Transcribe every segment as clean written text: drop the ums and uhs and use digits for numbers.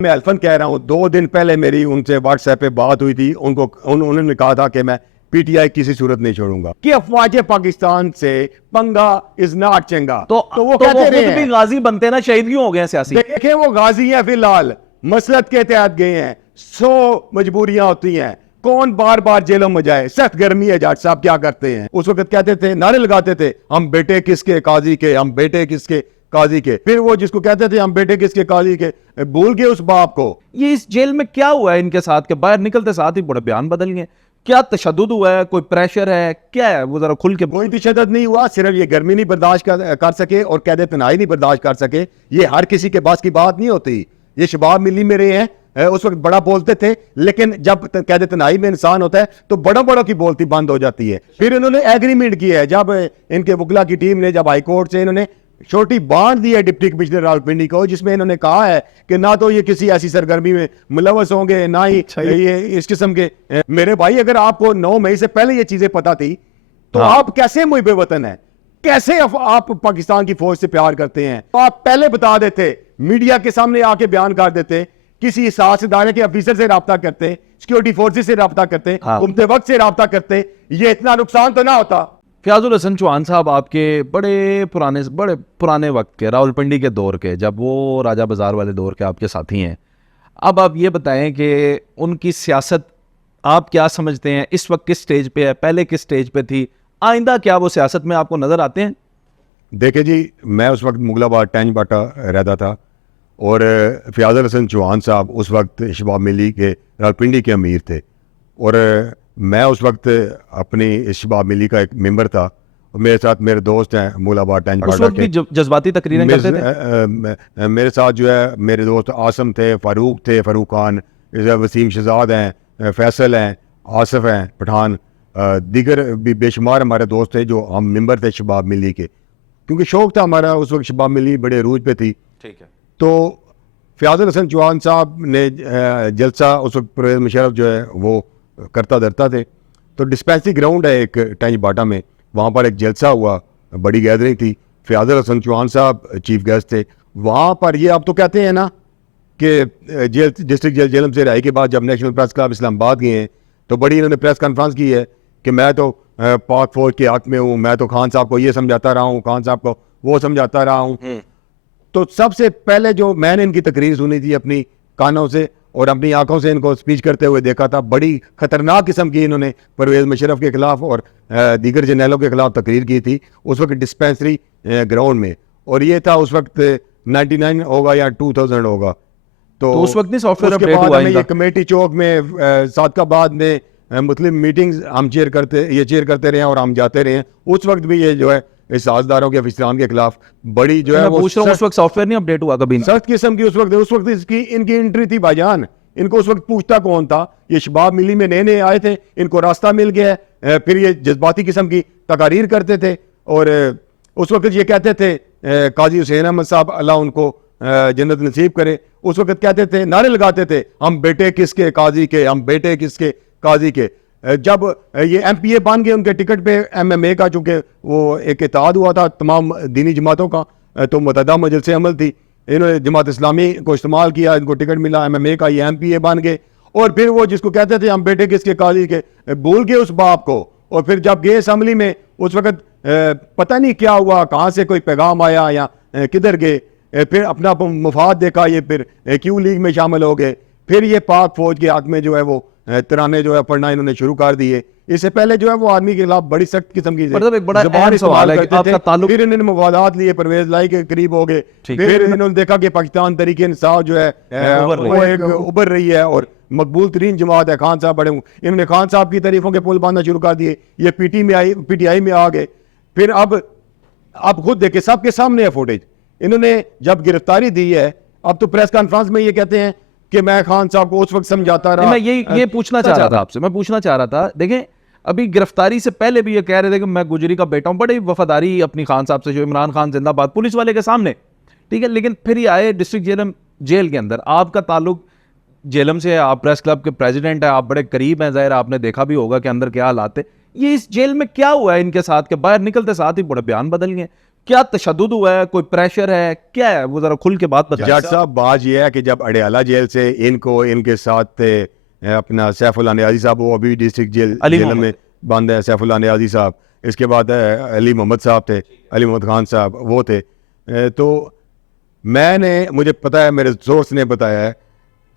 मैं अल्फन कह रहा हूँ, 2 दिन पहले मेरी उनसे व्हाट्सएप पे बात हुई थी। उन्होंने कहा था कि मैं पीटीआई किसी सूरत नहीं छोड़ूंगा, कि अफवाज पाकिस्तान से पंगा इज नॉट चंगा। तो वो तो कहते वो रहे खुद भी हैं, गाजी बनते हैं ना, शहीद क्यों हो गए हैं सियासी? देखें वो गाजी हैं, फिलहाल मसलत के तहत गए हैं, 100 मजबूरियां होती हैं, कौन बार बार जेलों में जाए। सख्त गर्मी है, जज साहब क्या करते हैं, उस वक्त कहते थे, नारे लगाते थे, हम बेटे किसके काजी के, हम बेटे किसके काजी के। फिर वो जिसको कहते थे हम बेटे किसके काजी के, भूल गए उस बाप को। ये इस जेल में क्या हुआ है इनके साथ, के बाहर निकलते साथ ही बड़े बयान बदल गए? क्या तशद्दुद हुआ है, कोई प्रेशर है, क्या है वो जरा खुल के? कोई तशद्दुद नहीं हुआ, सिर्फ ये गर्मी नहीं बर्दाश्त कर सके और कैद तनाई नहीं बर्दाश्त कर सके। ये हर किसी के पास की बात नहीं होती। ये शबाब मिली में रहे हैं, उस वक्त बड़ा बोलते थे, लेकिन जब कैद तनाई में इंसान होता है तो बड़ों बड़ों की बोलती बंद हो जाती है। फिर इन्होंने एग्रीमेंट किया है, जब इनके वकला की टीम ने जब हाईकोर्ट से इन्होंने छोटी बांध दी है डिप्टी कमिश्नर रावलपिंडी को, जिसमें इन्होंने कहा है कि ना तो ये किसी ऐसी सरगर्मी में मुलवस होंगे, ना ही ये इस किस्म के। मेरे भाई, अगर आपको 9 मई से पहले ये चीजें पता थी तो आप कैसे मुहिब वतन है, कैसे आप पाकिस्तान की फौज से प्यार करते हैं? तो आप पहले बता देते, मीडिया के सामने आके बयान कर देते, किसी साहस इदारे के अफीसर से रब्ता करते, सिक्योरिटी फोर्सेस से रब्ता करते, घूमते वक्त से रब्ता करते, ये इतना नुकसान तो ना होता। फयाजुल हसन चौहान साहब आपके बड़े पुराने वक्त के, रावलपिंडी के दौर के, जब वो राजा बाजार वाले दौर के आपके साथी हैं। अब आप ये बताएं कि उनकी सियासत आप क्या समझते हैं, इस वक्त किस स्टेज पे है, पहले किस स्टेज पे थी, आइंदा क्या वो सियासत में आपको नजर आते हैं? देखे जी, मैं उस वक्त मुगलाबाद टैंज बाटा रहता था और फयाजुल हसन चौहान साहब उस वक्त शबाब मिली के रावलपिंडी के अमीर थे, और मैं उस वक्त अपनी शबाब मिली का एक मेंबर था। और मेरे साथ मेरे दोस्त हैं मुगलाबाद टैंज बाटा के, जज्बाती तकरीरें करते थे। मेरे साथ जो है मेरे दोस्त आसम थे, फ़ारूक खान, वसीम शहजाद हैं, फैसल हैं, आसिफ हैं पठान, दीगर भी बेशुमार हमारे दोस्त थे जो हम मेंबर थे शबाब मिली के, क्योंकि शौक था हमारा। उस वक्त शबाब मिली बड़े अरूज पे थी। ठीक है। तो फयाजुल हसन चौहान साहब ने जलसा उस वक्त परवेज़ मुशर्रफ जो है वो करता धरता थे, तो डिस्पेंसरी ग्राउंड है एक टैंज बाटा में, वहाँ पर एक जलसा हुआ, बड़ी गैदरिंग थी, फयाजुल हसन चौहान साहब चीफ गेस्ट थे वहाँ पर। ये आप तो कहते हैं ना कि जेल डिस्ट्रिक्ट जेल जेलम से रिहाई के बाद जब नेशनल प्रेस क्लब इस्लामाबाद गए हैं तो बड़ी इन्होंने प्रेस कॉन्फ्रेंस की है कि मैं तो पाक फौज के हक में हूँ, मैं तो खान साहब को ये समझाता रहा हूँ, खान साहब को वो समझाता रहा हूँ। तो सबसे पहले जो मैंने इनकी तकरीर सुनी थी अपनी कानों से और अपनी आंखों से इनको स्पीच करते हुए देखा था, बड़ी खतरनाक किस्म की इन्होंने परवेज़ मुशर्रफ के खिलाफ और दीगर जर्नैलों के खिलाफ तकरीर की थी उस वक्त डिस्पेंसरी ग्राउंड में। और ये था उस वक्त 99 होगा या 2000 होगा। तो उस वक्त नहीं सॉफ्टवेयर उसके अपडेट बाद हुआ हमें इनका? ये कमेटी चौक में सादकाबाद में मुस्लिम मीटिंग्स हम चेयर करते रहे और हम जाते रहे। उस वक्त भी ये जो है इस साजदारों के अफसरान के खिलाफ बड़ी जो है मैं पूछ रहा हूँ, उस वक्त सॉफ्टवेयर नहीं अपडेट हुआ कभी? सख्त किस्म की उस वक्त इसकी इनकी एंट्री थी भाईजान। इनको उस वक्त पूछता कौन था? ये शबाब मिली में नए नए आए थे, इनको रास्ता मिल गया है, फिर ये जज्बाती किस्म की तकारीर करते थे। और उस वक्त ये कहते थे, काजी हुसैन अहमद साहब अल्लाह उनको जन्नत नसीब करे, उस वक्त कहते थे, नारे लगाते थे, हम बेटे किसके काजी के, हम बेटे किसके काजी के। जब ये MPA बन गए उनके टिकट पे MMA का, चूंकि वो एक इत्तेहाद हुआ था तमाम दीनी जमातों का, तो मुतहदा मजलिस अमल थी, इन्होंने जमात इस्लामी को इस्तेमाल किया, इनको टिकट मिला MMA का, ये MPA बन गए। और फिर वो जिसको कहते थे हम बेटे किसके काजी के, भूल गए उस बाप को। और फिर जब गए असम्बली में उस वक्त पता नहीं क्या हुआ, कहाँ से कोई पैगाम आया या किधर गए, फिर अपना मुफाद देखा, ये फिर क्यू लीग में शामिल हो गए। फिर ये पाक फौज के हक में जो है वो तराने जो है पढ़ना इन्होंने शुरू कर दिए। इससे पहले जो है वो आर्मी के खिलाफ बड़ी सख्त किस्म की मतलब एक बड़ा अहम सवाल है कि आपका ताल्लुक, फिर इन्होंने मुफादात लिए, परवेज लाई के करीब हो गए। फिर इन्होंने देखा कि पाकिस्तान तरीके इंसाफ जो है वो एक उभर रही है और मकबूल तरीन जमात है, खान साहब बड़े, इन्होंने खान साहब की तारीफों के पुल बांधना शुरू कर दिए। ये PTI में आ गए। फिर अब खुद देखे, सबके सामने है फुटेज, इन्होंने जब गिरफ्तारी दी है, अब तो प्रेस कॉन्फ्रेंस में ये कहते हैं कि मैं खान साहब को उस वक्त समझाता रहा। मैं ये पूछना चाह रहा था आपसे, मैं पूछना चाह रहा था, देखें अभी गिरफ्तारी से पहले भी ये कह रहे थे कि मैं गुजरी का बेटा हूं, बड़ी वफादारी अपनी खान साहब से, जो इमरान खान जिंदाबाद पुलिस वाले के सामने, ठीक है। लेकिन फिर ये आए डिस्ट्रिक्ट जेल के अंदर, आपका ताल्लुक जेलम से है, आप प्रेस क्लब के प्रेसिडेंट है, आप बड़े करीब हैं, जाहिर आपने देखा भी होगा कि अंदर क्या हालात है। ये इस जेल में क्या हुआ है इनके साथ के बाहर निकलते साथ ही बड़े बयान बदल गए? क्या तशद्दुद हुआ है, कोई प्रेशर है, क्या है वो जरा खुल के बात बताएं। जज साहब बात यह है कि जब अडयाला जेल से इनको इनके साथ थे अपना सैफुल्लाह नियाज़ी साहब, वो अभी डिस्ट्रिक्ट जेल में बंद है, सैफुल्लाह नियाज़ी साहब, इसके बाद अली मोहम्मद साहब थे, अली मोहम्मद खान साहब वो थे। तो मुझे पता है, मेरे सोर्स ने बताया है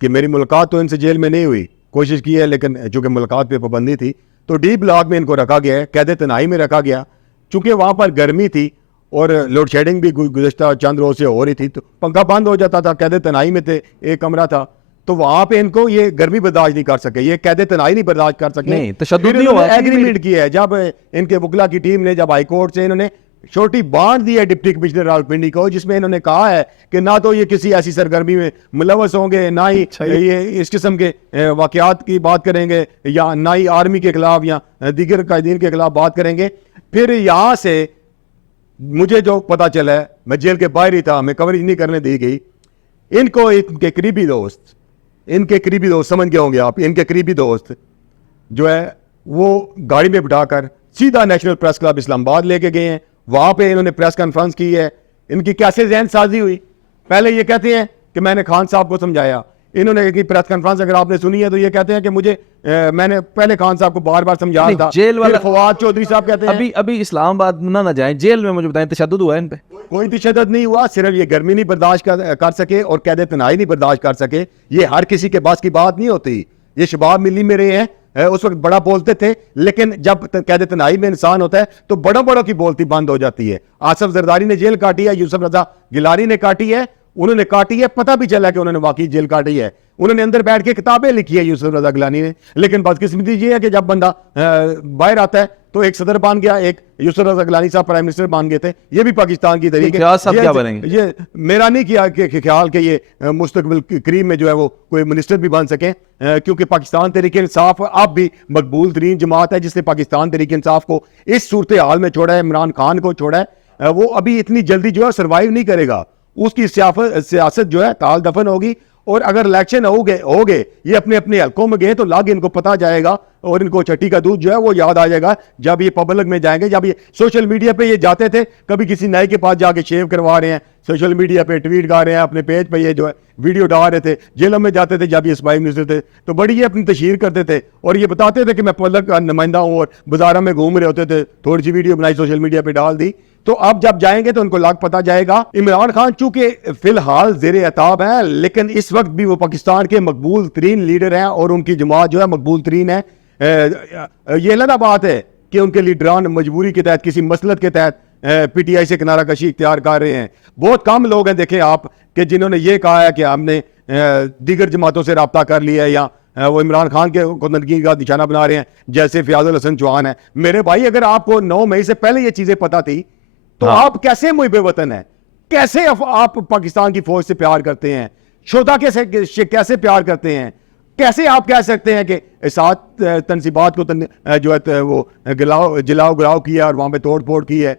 कि मेरी मुलाकात तो इनसे जेल में नहीं हुई, कोशिश की है, लेकिन चूंकि मुलाकात पे पाबंदी थी तो डी ब्लॉक में इनको रखा गया है, कैद तनाई में रखा गया, चूंकि वहाँ पर गर्मी थी और लोड शेडिंग भी गुज़श्ता चंद रोज से हो रही थी, तो पंखा बंद हो जाता था, कैद तनाई में थे, एक कमरा था, तो वहां पे इनको ये गर्मी बर्दाश्त नहीं कर सके, ये कैद तनाई नहीं बर्दाश्त कर सके, नहीं तशद्दुद नहीं हुआ। एग्रीमेंट किया है, जब इनके वकला की टीम ने जब हाईकोर्ट से इन्होंने छोटी बांध दी है डिप्टी कमिश्नर रावलपिंडी को, जिसमें इन्होंने कहा है कि ना तो ये किसी ऐसी सरगर्मी में मुलवस होंगे, ना ही ये इस किस्म के वाकयात की बात करेंगे, या ना ही आर्मी के खिलाफ या दीगर कायदीन के खिलाफ बात करेंगे। फिर यहाँ से मुझे जो पता चला है, मैं जेल के बाहर ही था, हमें कवरेज नहीं करने दी गई, इनको इनके करीबी दोस्त समझ गए होंगे आप, इनके करीबी दोस्त जो है वो गाड़ी में बिठाकर सीधा नेशनल प्रेस क्लब इस्लामाबाद लेके गए हैं, वहां पे इन्होंने प्रेस कॉन्फ्रेंस की है। इनकी कैसे जहन साजी हुई, पहले ये कहते हैं कि मैंने खान साहब को समझाया, इन्होंने एक प्रेस कॉन्फ्रेंस अगर आपने सुनी है तो ये कहते हैं कि मैंने पहले खान साहब को बार बार समझाया था। जेल वाला फवाद चौधरी साहब कहते हैं अभी इस्लामाबाद ना जाएं, जेल में मुझे बताएं तशद्दुद हुआ है इन पे? कोई तशद्दुद नहीं हुआ, सिर्फ ये गर्मी नहीं बर्दाश्त कर सके और कैद तनाई नहीं बर्दाश्त कर सके। ये हर किसी के पास की बात नहीं होती। ये शबाब मिली में रहे हैं, उस वक्त बड़ा बोलते थे, लेकिन जब कैद तनाई में इंसान होता है तो बड़ों बड़ों की बोलती बंद हो जाती है। आसफ जरदारी ने जेल काटी है, यूसुफ रजा गिलानी ने काटी है, उन्होंने काटी है, पता भी चला कि उन्होंने वाकई जेल काटी है, उन्होंने अंदर बैठ के किताबें लिखी है यूसुफ रजा गिलानी ने। लेकिन बदकिस्मती ये है कि जब बंदा बाहर आता है तो एक सदर बन गया, एक यूसुफ रजा गिलानी साहब प्राइम मिनिस्टर बन गए थे, ये भी पाकिस्तान की तरीके। क्या बनेंगे? ये मेरा नहीं किया कि ख्याल कि ये मुस्तकबिल करीब में जो है वो कोई मिनिस्टर भी बन सके, क्योंकि पाकिस्तान तहरीक इंसाफ अब भी मकबूल तरीन जमात है जिसने पाकिस्तान तहरीक इंसाफ को इस सूरत हाल में छोड़ा है, इमरान खान को छोड़ा है। वो अभी इतनी जल्दी जो है सर्वाइव नहीं करेगा, उसकी सियासत जो है ताल दफन होगी। और अगर इलेक्शन हो गए ये अपने अपने हलकों में गए तो लाग इनको पता जाएगा और इनको छठी का दूध जो है वो याद आ जाएगा जब ये पब्लिक में जाएंगे। जब ये सोशल मीडिया पे ये जाते थे, कभी किसी नए के पास जाके शेव करवा रहे हैं, सोशल मीडिया पे ट्वीट गा रहे हैं, अपने पेज पे ये जो है वीडियो डाल रहे थे। जेलों में जाते थे जब ये स्पाई मिनिस्टर थे तो बड़ी ये अपनी तशहीर करते थे और ये बताते थे कि मैं पब्लिक का नुमाइंदा हूँ और बाजारों में घूम रहे होते थे, थोड़ी सी वीडियो बनाई सोशल मीडिया पे डाल दी। तो अब जब जाएंगे तो उनको लाग पता जाएगा। इमरान खान चूंकि फिलहाल जेर एताब है, लेकिन इस वक्त भी वो पाकिस्तान के मकबूल तरीन लीडर हैं और उनकी जमात जो है मकबूल तरीन है। ये अलग बात है कि उनके लीडरान मजबूरी के तहत, किसी मसलत के तहत पीटीआई से किनारा कशी इख्तियार कर रहे हैं। बहुत कम लोग हैं देखें आप कि जिन्होंने ये कहा है कि हमने दीगर जमातों से रब्ता कर लिया है या वो इमरान खान के को तनकीद का निशाना बना रहे हैं, जैसे फयाजुल हसन चौहान है। मेरे भाई, अगर आपको 9 मई से पहले ये चीजें पता थी तो आप कैसे मुहिब वतन है, कैसे आप पाकिस्तान की फौज से प्यार करते हैं, शोधा कैसे प्यार करते हैं, कैसे आप कह सकते हैं कि 7 तनसीबात को जो है वो जलाओ गिराव किया और वहां पे तोड़ फोड़ की है।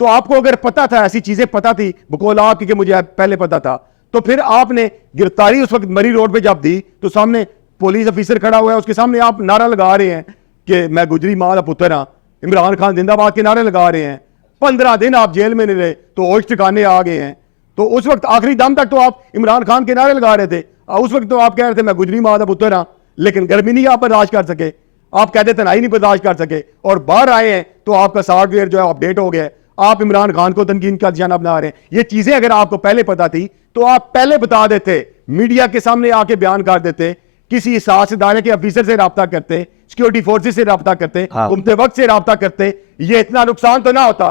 तो आपको अगर पता था, ऐसी चीजें पता थी बकौल आपकी कि मुझे पहले पता था, तो फिर आपने गिरफ्तारी उस वक्त मरी रोड पे जब दी तो सामने पुलिस ऑफिसर खड़ा हुआ है, उसके सामने आप नारा लगा रहे हैं कि मैं गुजरी मां का पुत्र हाँ, इमरान खान जिंदाबाद के नारे लगा रहे हैं। 15 दिन आप जेल में नहीं रहे तो होश ठिकाने आ गए हैं। तो उस वक्त आखिरी दम तक तो आप इमरान खान के नारे लगा रहे थे, उस वक्त तो आप कह रहे थे मैं गुजरी मां का पुत्र हाँ, लेकिन गर्मी नहीं आप बर्दाश्त कर सके, आप कहते तनाई नहीं बर्दाश्त कर सके और बाहर आए हैं तो आपका सॉफ्टवेयर जो है अपडेट हो गया है, आप इमरान खान को तनकीद का निशाना बना रहे हैं। ये चीजें अगर आपको पहले पता थी तो आप पहले बता देते, मीडिया के सामने आके बयान कर देते, किसी साहस इदारे के अफीसर से रब्ता करते, सिक्योरिटी फोर्सेस से रब्ता करते, हुकूमत वक्त से रब्ता करते, ये इतना नुकसान तो ना होता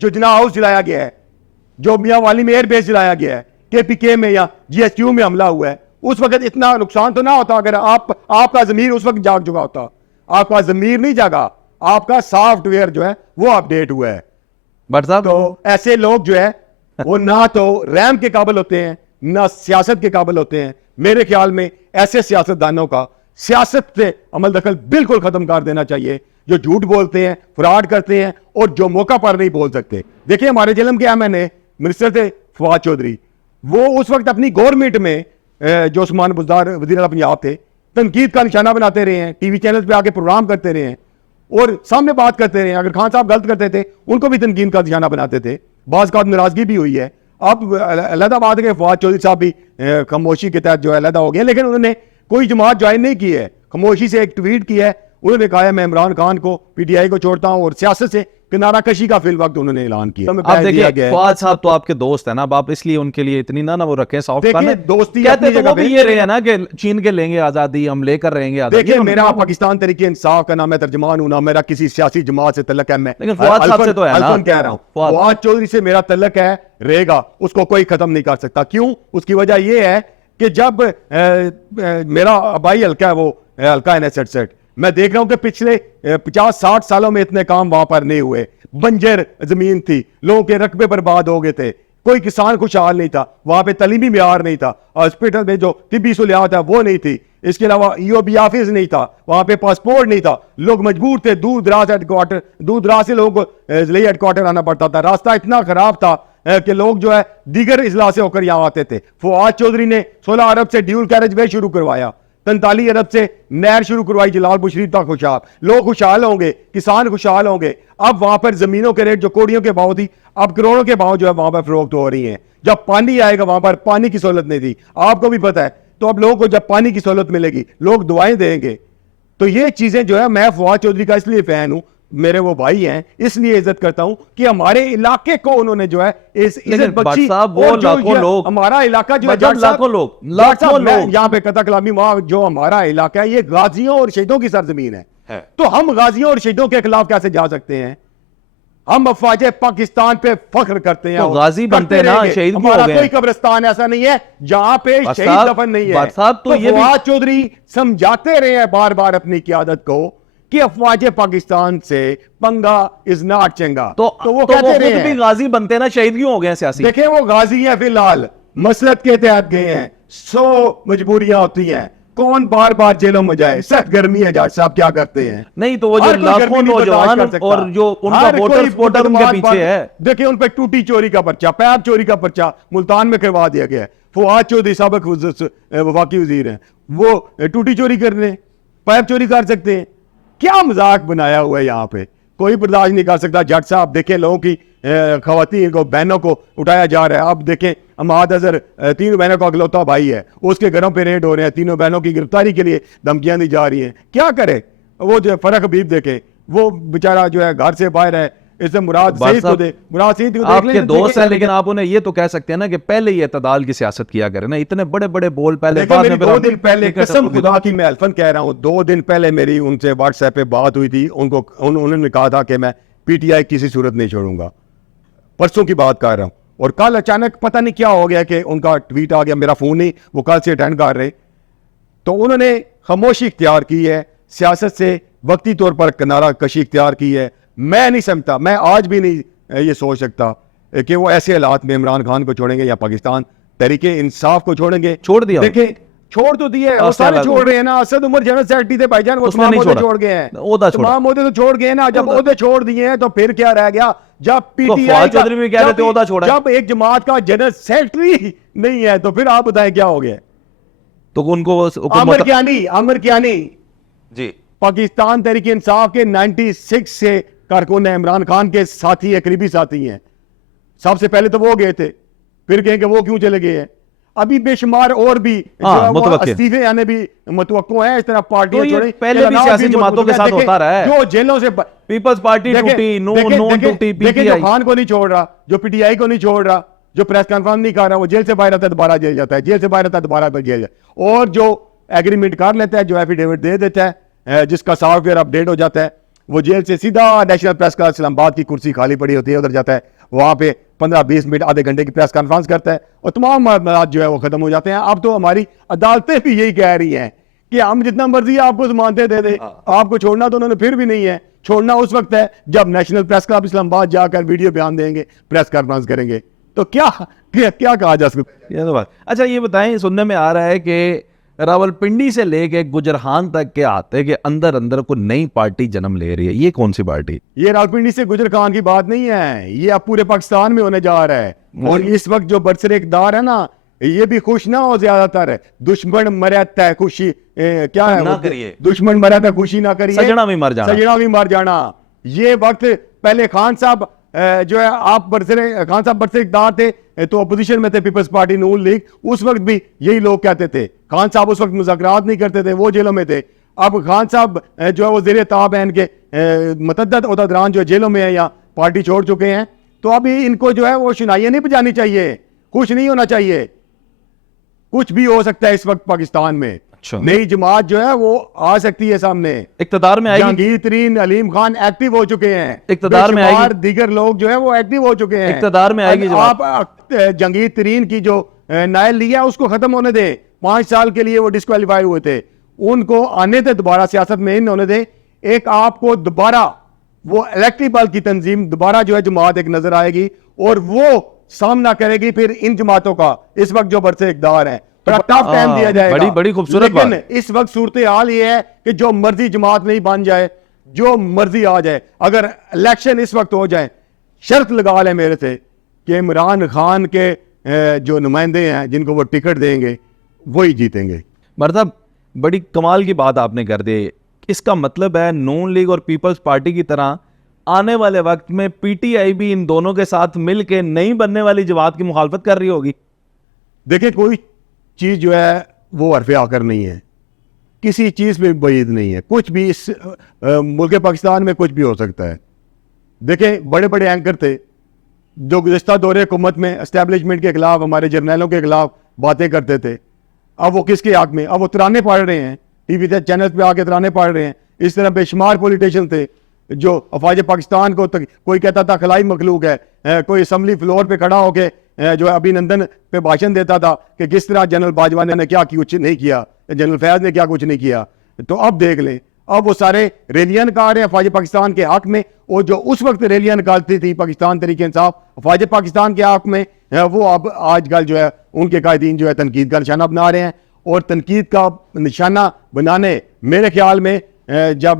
जो जिना हाउस जलाया गया है, जो मियां वाली में एयरबेस जलाया गया है, केपीके में या जीएसक्यू में हमला हुआ है, उस वक्त इतना नुकसान तो ना होता अगर आपका जमीर उस वक्त जाग चुका होता। आपका जमीर नहीं जागा, आपका सॉफ्टवेयर जो है वो अपडेट हुआ है। बट साहब, तो ऐसे लोग जो है वो ना तो रैम के काबिल होते हैं ना सियासत के काबिल होते हैं। मेरे ख्याल में ऐसे सियासतदानों का सियासत से अमल दखल बिल्कुल खत्म कर देना चाहिए, जो झूठ बोलते हैं, फ्रॉड करते हैं और जो मौका पर नहीं बोल सकते। देखिए हमारे जिले के एमएनए मिनिस्टर थे फवाद चौधरी, वो उस वक्त अपनी गवर्नमेंट में जो उस्मान बुज़दार वज़ीर आला पंजाब थे, तनकीद का निशाना बनाते रहे हैं, टीवी चैनल पे आके प्रोग्राम करते रहे हैं। और सामने बात करते रहे। अगर खान साहब गलत करते थे उनको भी तनकीन का निशाना बनाते थे, बाज़ का नाराजगी भी हुई है। अब अलहदा बात है कि फवाद चौधरी साहब भी खामोशी के तहत जो है अलहदा हो गए, लेकिन उन्होंने कोई जमात ज्वाइन नहीं की है, खामोशी से एक ट्वीट किया है। उन्होंने कहा है मैं इमरान खान को, पीटीआई को छोड़ता हूं और सियासत से किनारा कशी का फिल वक्त उन्होंने ऐलान किया। आप देखिए फवाद साहब तो आपके दोस्त है ना, अब आप इसलिए उनके लिए इतनी ना वो रखें सॉफ्ट कॉर्नर। दोस्ती कहते तो वो भी ये रहे हैं ना कि चीन के लेंगे आजादी, हम लेकर रहेंगे आजादी। देखिए मेरा पाकिस्तान तरीके इंसाफ का नाम है तर्जमान हूं, ना मेरा किसी सियासी जमात से तलक है। मैं लेकिन फवाद साहब से तो है ना, कह रहा हूं फवाद चौधरी से मेरा तलक है, रहेगा, उसको कोई खत्म नहीं कर सकता। क्यों? उसकी वजह यह है कि जब मेरा आबाई हल्का है, वो हल्का है NH-68, मैं देख रहा हूं कि पिछले 50-60 सालों में इतने काम वहां पर नहीं हुए। बंजर जमीन थी, लोगों के रकबे बर्बाद हो गए थे, कोई किसान खुशहाल नहीं था, वहां पे तलीमी मियार नहीं था, हॉस्पिटल में जो तिब्बी सहूलियात है वो नहीं थी, इसके अलावा EOB ऑफिस नहीं था, वहां पे पासपोर्ट नहीं था, लोग मजबूर थे, दूर दराज से लोगों को हेडक्वार्टर आना पड़ता था, रास्ता इतना खराब था कि लोग जो है दीगर इजला से होकर यहाँ आते थे। फवाद चौधरी ने 16 अरब से ड्यूल कैरेज वे शुरू करवाया, 43 अरब से नहर शुरू करवाई जलालपुर शरीफ तक, खुशहाल लोग खुशहाल होंगे, किसान खुशहाल होंगे। अब वहां पर जमीनों के रेट जो कोड़ियों के भाव थी, अब करोड़ों के भाव जो है वहां पर फरोख्त हो रही हैं। जब पानी आएगा, वहां पर पानी की सहूलत नहीं थी, आपको भी पता है, तो अब लोगों को जब पानी की सहूलत मिलेगी, लोग दुआएं देंगे। तो ये चीजें जो है, मैं फवाद चौधरी का इसलिए फैन हूं, मेरे वो भाई हैं, इसलिए इज्जत करता हूं कि हमारे इलाके को उन्होंने जो है इज्जत बख्शी। वो लाखों लोग, हमारा इलाका जो है लाखों लोग यहाँ पे कथा कलामी, वहां जो हमारा इलाका है, ये गाजियों और शहीदों की सरजमीन है। तो हम गाजियों और शहीदों के खिलाफ कैसे जा सकते हैं? हम अफवाज पाकिस्तान पे फख्र करते हैं, तो गाजी बनते हैं ना, शहीद क्यों हो गए? कोई कब्रिस्तान ऐसा नहीं है जहां पे शहीद दफन नहीं है। तो ये फवाद चौधरी समझाते रहे हैं बार बार अपनी क़यादत को कि अफवाज पाकिस्तान से पंगा इज नॉट चंगा। तो वो कहते रहे भी गाजी बनते हैं ना, शहीद क्यों हो गए सियासी? देखिए वो गाजी हैं, फिलहाल मसलत के तहत गए हैं, 100 मजबूरियां होती हैं, कौन बार बार जेलों में जाए? सख्त गर्मी है, जज साहब क्या करते हैं? नहीं तो वो जो लाखों नौजवान और जो उनका वोटर उनके पीछे है, देखिए उन पर टूटी चोरी का पर्चा, पैप चोरी का पर्चा मुल्तान में करवा दिया गया है। फवाद चौधरी साबिक वफाकी वजीर हैं, वो टूटी चोरी कर रहे हैं, पैप चोरी कर सकते हैं। क्या मजाक बनाया हुआ है यहाँ पे, कोई बर्दाश्त नहीं कर सकता। जज साहब देखें, लोगों की खवातीन को, बहनों को उठाया जा रहा है। अब देखें अमाद अजहर 3 बहनों का अकलौता भाई है, उसके घरों पे रेड हो रहे हैं, 3 बहनों की गिरफ्तारी के लिए धमकियां दी जा रही हैं। क्या करे वो जो फरक हबीब, देखे वो बेचारा जो है घर से बाहर है, इससे मुराद सईद को दे, मुराद सईद को आपके दोस्त हैं, लेकिन आप उन्हें ये तो कह सकते हैं ना कि पहले ही एतदाल की सियासत किया करें ना, इतने बड़े बड़े बोल पहले बाद में। 2 दिन पहले, कसम खुदा की मैं अल्फन कह रहा हूं, 2 दिन पहले मेरी उनसे व्हाट्सएप पे बात हुई थी। उन्होंने कहा था कि मैं PTI किसी सूरत नहीं छोड़ूंगा, परसों की बात कर रहा हूं। और कल अचानक पता नहीं क्या हो गया कि उनका ट्वीट आ गया, मेरा फोन नहीं, वो कल से अटेंड कर रहे, तो उन्होंने खामोशी इख्तियार की है, सियासत से वक्ती तौर पर किनारा कशी इख्तियार की है। मैं नहीं समझता, मैं आज भी नहीं ये सोच सकता कि वो ऐसे हालात में इमरान खान को छोड़ेंगे या पाकिस्तान तहरीके इंसाफ को छोड़ेंगे। छोड़ दिया, देखें छोड़ तो दिए, वो सारे छोड़ रहे हैं ना। असद उमर जनरल सेक्रेटरी थे भाईजान, वो तमाम ओहदे छोड़ गए हैं, तमाम ओहदे तो छोड़ गए ना। जब ओहदे छोड़ दिए हैं तो फिर क्या रह गया? जब PTI चौधरी भी कह रहे थे ओहदा छोड़ा, जब एक जमात का जनरल सेक्रेटरी नहीं है तो फिर आप बताएं क्या हो गया? तो उनको आमिर कियानी जी पाकिस्तान तहरीक इंसाफ के 96 से कारकुन है, इमरान खान के साथी है, करीबी साथी हैं। सबसे पहले तो वो गए थे, फिर कहें कि वो क्यों चले गए हैं। अभी बेशुमार और भी इस्तीफे आने भी मुतवक्को हैं। इस तरह पार्टियां तो पहले भी सियासी जमातों के साथ होता रहा है, जो जेलों से पीपल्स पार्टी टूटी, नून टूटी, जो खान को नहीं छोड़ रहा, जो PTI को नहीं छोड़ रहा, जो प्रेस कॉन्फ्रेंस नहीं कर रहा, वो जेल से बाहर आता है दोबारा जेल जाता है, जेल से बाहर आता है दोबारा जेल जाता है। और जो एग्रीमेंट कर लेता है, जो एफिडेविट दे देता है, जिसका सॉफ्टवेयर अपडेट हो जाता है, वो जेल से सीधा नेशनल प्रेस क्लब इस्लामाबाद की कुर्सी खाली पड़ी होती है, उधर जाता है, वहां पे 15-20 मिनट आधे घंटे की प्रेस कॉन्फ्रेंस करता है और तमाम मामलात जो है वो खत्म हो जाते हैं। अब तो हमारी अदालतें भी यही कह रही हैं कि हम जितना मर्जी आपको जमानतें दे दे, आपको छोड़ना तो उन्होंने फिर भी नहीं है। छोड़ना उस वक्त है जब नेशनल प्रेस क्लब इस्लामाबाद जाकर वीडियो बयान देंगे, प्रेस कॉन्फ्रेंस करेंगे। तो क्या कहा जा सकता है? अच्छा ये बताएं, सुनने में आ रहा है कि रावलपिंडी से लेके गुजरहान तक के आते के अंदर अंदर कोई नई पार्टी जन्म ले रही है, ये कौन सी पार्टी? ये रावलपिंडी से गुजर खान की बात नहीं है, ये अब पूरे पाकिस्तान में होने जा रहा है। और इस वक्त जो बरसर इक़्तिदार है ना, ये भी खुश ना हो ज्यादातर है, दुश्मन मरता है खुशी क्या है ना वो? करिए। दुश्मन मरता है खुशी ना करिए, सजना भी मर जाना। सजना भी मर जाना। ये वक्त पहले खान साहब जो है आप खान साहब बरसरे इक़्तिदार थे तो अपोजिशन में थे पीपल्स पार्टी नून लीग, उस वक्त भी यही लोग कहते थे। खान साहब उस वक्त मुज़ाकरात नहीं करते थे, वो जेलों में थे। अब खान साहब जो है वो ज़ेरे ताब है, इनके मतअद्दद ओहदेदारान जो है जेलों में है या पार्टी छोड़ चुके हैं, तो अभी इनको जो है वो शनाइयाँ नहीं बजानी चाहिए, खुश नहीं होना चाहिए। कुछ भी हो सकता है इस वक्त पाकिस्तान में। अच्छा। नई जमात जो है वो आ सकती है सामने, इक़्तिदार में आएगी। जहांगीर तरीन, अलीम खान एक्टिव हो चुके हैं, इक़्तिदार में बेशुमार आएगी। दीगर लोग जो है वो एक्टिव हो चुके हैं। इक़्तिदार में आएगी जमात। आप जहांगीर तरीन की जो नायल लिया उसको खत्म होने दे, 5 साल के लिए वो डिस्क्वालीफाई हुए थे, उनको आने दे दोबारा सियासत में इन होने दे। एक आपको दोबारा वो इलेक्ट्रिबल की तंजीम दोबारा जो है जमात एक नजर आएगी और वो सामना करेगी फिर इन जमातों का इस वक्त जो बरसे इक़्तिदार है। बड़ा टफ टाइम दिया जाएगा। बड़ी बड़ी खूबसूरत बात। लेकिन इस वक्त सूरत हाल ये है कि जो मर्जी जमात नहीं बन जाए, जो मर्जी आ जाए, अगर इलेक्शन इस वक्त हो जाए, शर्त लगा ले मेरे से कि इमरान खान के जो नुमाइंदे हैं जिनको वो टिकट देंगे वही जीतेंगे। मतलब बड़ी कमाल की बात आपने कर दी। इसका मतलब है नून लीग और पीपल्स पार्टी की तरह आने वाले वक्त में पीटीआई भी इन दोनों के साथ मिलकर नई बनने वाली जमात की मुखालफत कर रही होगी। देखिए कोई चीज जो है वो हरफ आकर नहीं है, किसी चीज में बईद नहीं है, कुछ भी इस मुल्क पाकिस्तान में कुछ भी हो सकता है। देखें बड़े बड़े एंकर थे जो गुज़श्ता दौरे हुकूमत में एस्टेब्लिशमेंट के खिलाफ, हमारे जर्नैलों के खिलाफ बातें करते थे। अब वो किसके हक में, अब वो तराने पढ़ रहे हैं, टीवी से चैनल पे आके तराने पढ़ रहे हैं। इस तरह बेशुमार पॉलिटिशियन थे जो अफवाज पाकिस्तान को कोई कहता था खलाई मखलूक है, कोई असम्बली फ्लोर पे खड़ा होके जो है अभिनंदन पे भाषण देता था कि किस तरह जनरल बाजवा ने क्या कुछ नहीं किया, जनरल फैज ने क्या कुछ नहीं किया। तो अब देख लें, अब वो सारे रैलियां निकाल रहे हैं अफवाज पाकिस्तान के हक में, और जो उस वक्त रैलियां निकालती थी पाकिस्तान तरीके इंसाफ अफवाज पाकिस्तान के हक में, वो अब आजकल जो है उनके कायदीन जो है तनकीद का निशाना बना रहे हैं। और तनकीद का निशाना बनाने मेरे ख्याल में जब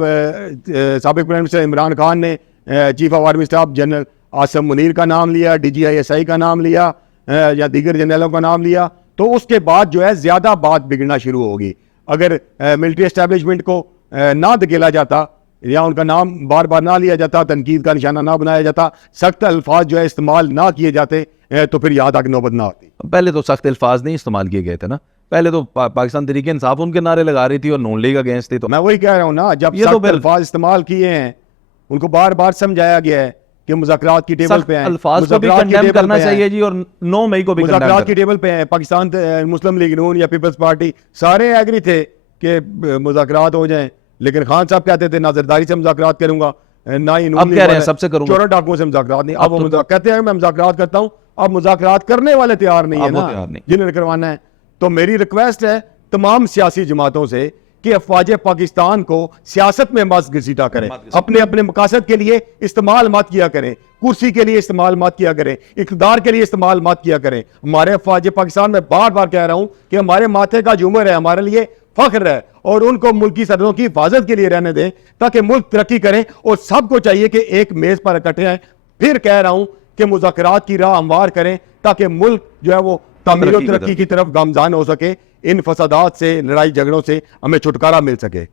साबिक प्राइम मिनिस्टर इमरान खान ने chief of army staff general Asim Munir का नाम लिया, DGISI का नाम लिया या दीगर जनरलों का नाम लिया, तो उसके बाद जो है ज़्यादा बात बिगड़ना शुरू होगी। अगर मिलिट्री एस्टेब्लिशमेंट को ना धकेला जाता या उनका नाम बार बार ना लिया जाता, तनकीद का निशाना ना बनाया जाता, सख्त अल्फाज जो है इस्तेमाल ना किए जाते, तो फिर याद आके नौबत ना आती। पहले तो सख्त अल्फाज नहीं इस्तेमाल किए गए थे ना, पहले तो पाकिस्तान तरीके इंसाफ उनके नारे लगा रही थी और नून लीग अगेंस्ट थी। तो मैं वही कह रहा हूँ ना, जब ये तो सख्त अल्फाज इस्तेमाल किए हैं, उनको बार बार समझाया गया है कि मुज़ाकरात की टेबल पे हैं, अल्फाज को भी कंडेम करना चाहिए जी, और 9 मई को भी मुज़ाकरात की टेबल पे हैं। पाकिस्तान मुस्लिम लीग नून या पीपल्स पार्टी सारे एग्री थे कि मुज़ाकरात हो जाएं, लेकिन खान साहब कहते थे ना जरदारी से मुज़ाकरात करूंगा, ना ही अब कह रहे हैं सबसे करूंगा, चोरों डाकुओं से मुज़ाकरात नहीं। अब वो कहते हैं मैं मुज़ाकरात करता हूं, अब मुज़ाकरात करने वाले तैयार नहीं है ना जिन्हें करवाना है। तो मेरी रिक्वेस्ट है तमाम सियासी जमातों से कि अफवाज पाकिस्तान को सियासत में मत घसीटा करें, अपने अपने मकासद के लिए इस्तेमाल मत किया करें, कुर्सी के लिए इस्तेमाल मत किया करें, इक़्तिदार के लिए इस्तेमाल मत किया करें। हमारे अफवाज पाकिस्तान में बार बार कह रहा हूं कि हमारे माथे का झूमर है, हमारे लिए फख्र है, और उनको मुल्की सरहदों की हिफाजत के लिए रहने दें ताकि मुल्क तरक्की करें। और सबको चाहिए कि एक मेज पर इकट्ठे आए। फिर कह रहा हूं कि मुज़ाकरात की राह हमवार करें ताकि मुल्क जो है वो तामीर और तरक्की की तरफ गामजान हो सके, इन फसादात से, लड़ाई झगड़ों से हमें छुटकारा मिल सके।